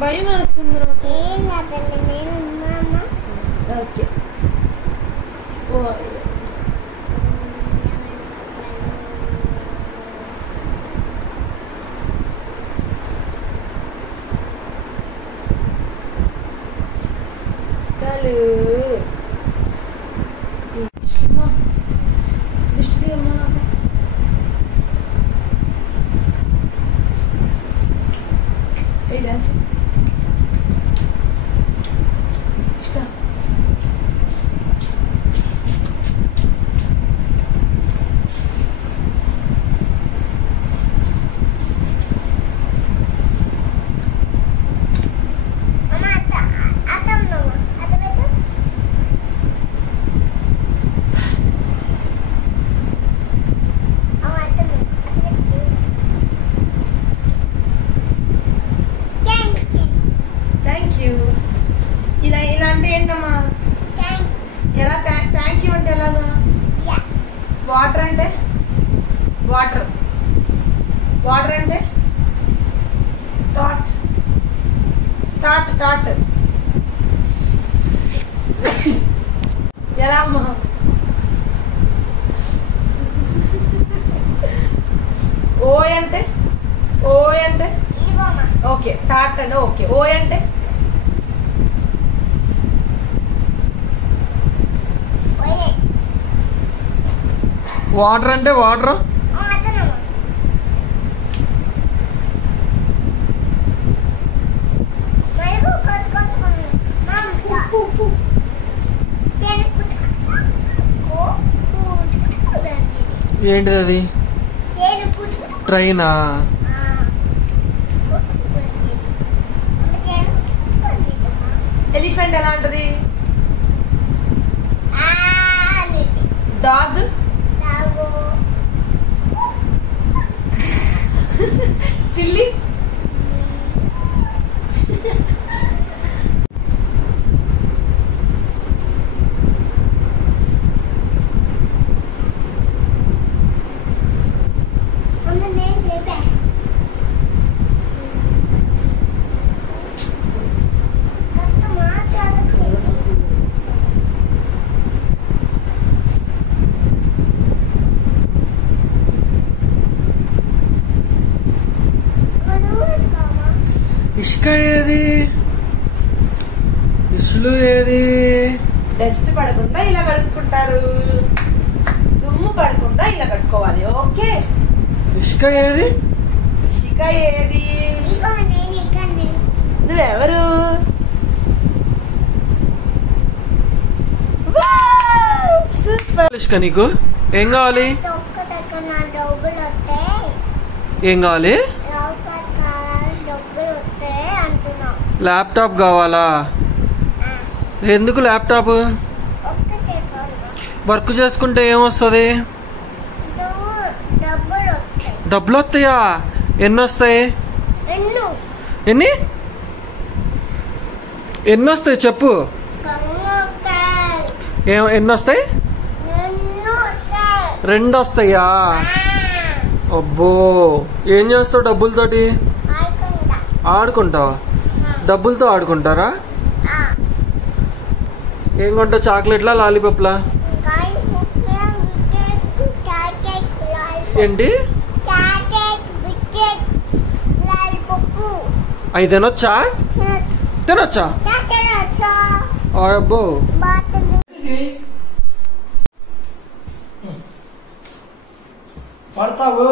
భయం వేస్తుంది ఓకే చికాలు దిష్టి తీయమ్మా నాకు ఏ డాన్స్ వాటర్ అంటే వాటర్ వాటర్ అంటే థాట్ థాట్ థాట్ ఎలా అమ్మా ఓ అంటే ఓ అంటే ఓకే థాట్ అంటే ఓకే ఓ అంటే వాటర్ అంటే వాటర్ ఏంటిది అది ట్రైనా ఎలిఫెంట్ ఎలా ఉంటది డాగ్ పిల్లి ఇసుక ఏది ఇసులు ఏది డస్ట్ పడకుండా ఇలా కడుక్కుంటారు దుమ్ము పడకుండా ఇలా కట్టుకోవాలి ఓకే ఇసుక ఏది ఇసుక ఏది నువ్వెవరు సూపర్ ఇసుక నీకు ఏం కావాలి ఏం కావాలి ల్యాప్టాప్ కావాలా ఎందుకు ల్యాప్టాప్ వర్క్ చేసుకుంటే ఏమొస్తుంది డబ్బులు వస్తాయా ఎన్ని వస్తాయి ఎన్ని ఎన్ని వస్తాయి చెప్పు ఎన్ని వస్తాయి 2 వస్తాయా అబ్బో ఏం చేస్తావు డబ్బులతోటి ఆడుకుంటావా డబ్బులతో ఆడుకుంటారా ఏం కొంటావు చాక్లెట్లా లాలీపాప్లా ఏంటి అవి తినొచ్చా తినొచ్చా అబ్బో పడతావు